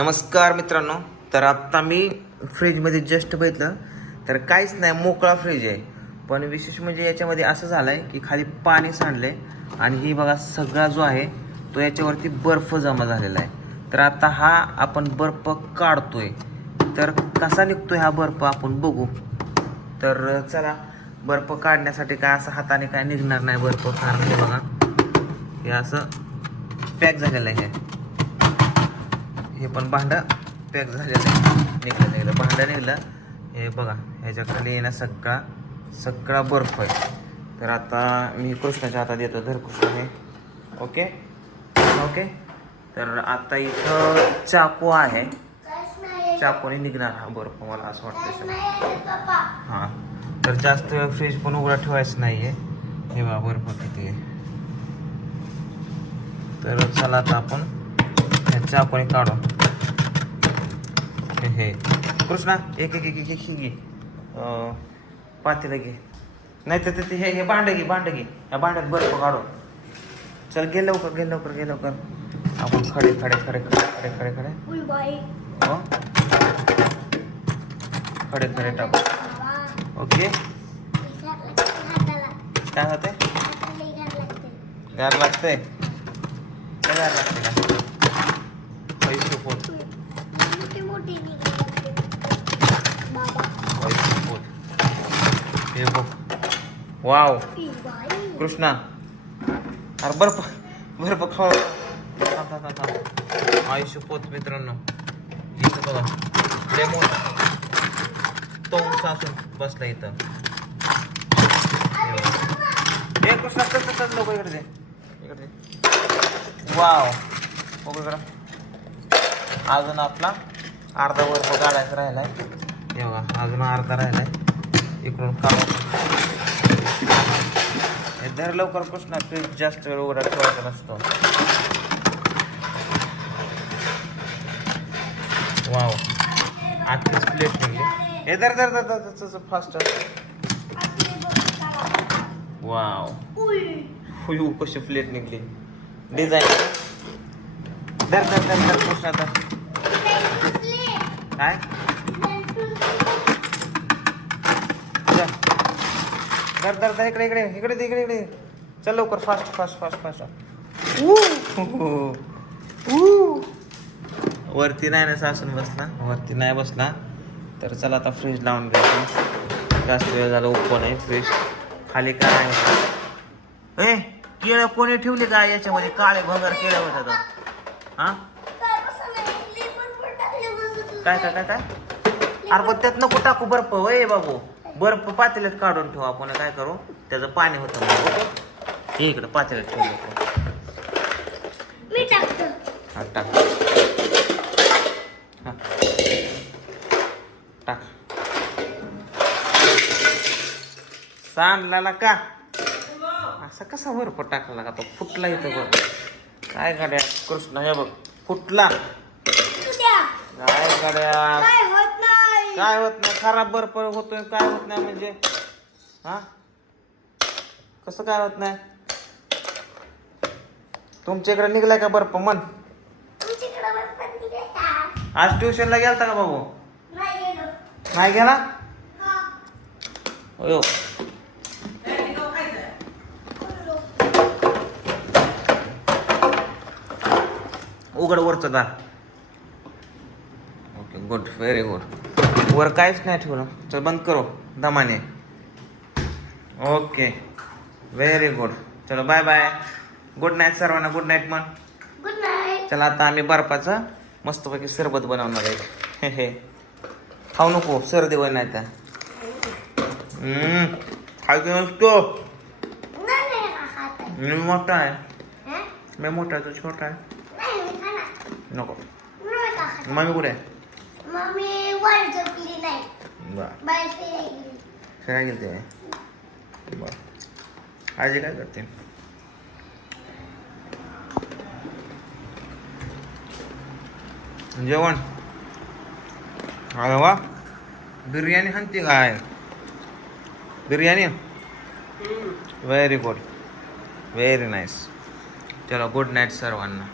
नमस्कार मित्रांनो तर आत्ता मी फ्रीजमध्ये जस्ट बघितलं तर काहीच नाही मोकळा फ्रीज आहे. पण विशेष म्हणजे याच्यामध्ये असं झालं आहे की खाली पाणी सांडले आणि ही बघा सगळा जो आहे तो याच्यावरती बर्फ जमा झालेला आहे. तर आता हा आपण बर्फ काढतोय. तर कसा निघतोय हा बर्फ आपण बघू. तर चला बर्फ काढण्यासाठी काय असं हाताने काय निघणार नाही बर्फ कारण बघा हे असं पॅक झालेलं आहे. हे. पण भांडं पॅक झालेलं आहे. निघलं निघलं. भांडं निघलं. हे बघा ह्याच्याकडे येणं सगळा सगळा बर्फ आहे. तर आता मी कृष्णाच्या हातात येतो धर कृष्ण हे ओके? ओके? तर आता इथं चाकू आहे. चाकूने निघणार हा बर्फ मला असं वाटतं सर हां. तर जास्त फ्रीज पण उघडा ठेवायचं नाही आहे हे बा बर्फ किती आहे. तर चला आता आपण चाकूने काढू. हे हे. कृष्णा एक एक एक एक घे पातेलं घे. नाही तर ते हे हे भांडं घे भांडं घे. या भांड्यात बर्फ काढू. चल गे लवकर गे लवकर गे लवकर. आपण खडे खडे खडे खडे खडे खडे खडे. हो? खडे खडे टाकू. ओके? काय होते गार लागते गार लागते का? हे बघ. वाव. कृष्णा. अरे बर्फ बर्फ खाऊ थांब आयुष्य पोत मित्रांनो. इथं बघा. लेमोन तोंड सासून बसला इथं. हे कृष्णा चल लवकर इकडे इकडे वाव. बघू जरा. अजून आपला अर्धा वर काढायचा राहिलाय. आहे बघा अजून अर्धा राहिलाय. इकडून काढू हे धर लवकर कृष्णा फ्रीज जास्त वेळ उघडा ठेवायचा नसतो. वाव. आजचीच प्लेट निघली. हे धर धर दर धर फास्ट वाव. हुयू कशी प्लेट निघली. डिझाईन धर धर दर दर कृष्णा काय? धर धर धर इकडे इकडे इकडे दे, इकडे इकडे चल लवकर फास्ट फास्ट फास्ट फास्ट वरती नाही ना सासून बसला? वरती नाही बसला. तर चला आता फ्रीज लावून घ्यायचं जास्त वेळ झाला ओपन आहे फ्रीज खाली काय आहे ए केळं कोणी ठेवली का याच्यामध्ये? काळे भगर केळं होतात. हां? काय काय काय काय? अरे पण त्यात नको टाकू बर्फ. वय बाबू. बर्फ पातेल्यात काढून ठेवू आपण. काय करू? त्याचं पाणी होतं मग हे इकडं पातेल्यात ठेवू नको मी टाकतो. हा टाक. हा. टाक. सांडला का? असा कसा बर्फ टाकला का तो? फुटला इथं बघ. काय गाड्या कृष्ण हे बघ. फुटला. काय गाड्या. काय होत नाही? काय होत नाही? खराब बर्फ होतोय काय होत नाही म्हणजे? हा? कसं काय होत नाही? तुमच्या इकडे निघलाय का बर्फ? मन तुमच्याकडे बर्फात निघाला का? आज ट्युशनला गेलता का बाबू? नाही गेलो. नाही गेला? हा. अयो. बोललो. उघड वरचं दार. गुड व्हेरी गुड वर काहीच नाही ठेवलं. चल बंद करू. दमाने. ओके व्हेरी गुड चलो बाय बाय गुड नाईट सर्वांना. गुड नाईट मन गुड नाईट चला आता आम्ही बर्फाचं मस्तपैकी सरबत बनवणार आहे. हे हे. खाऊ नको. सर्दी होय नाही तर. खायचं नसतो. हा. मी मोठा आहे. हं? मी मोठा आहे तू छोटा आहे. नको. मम्मी कुठे आहे? मग मी वर झोपली नाही. बरं बाहेर फिरायला गेली. फिरायला गेलते बरं. आजी काय करते? जेवण? अरे वा. बिर्याणी हाणते काय? Biryani? Very good very nice चलो गुड नाईट सर्वांना.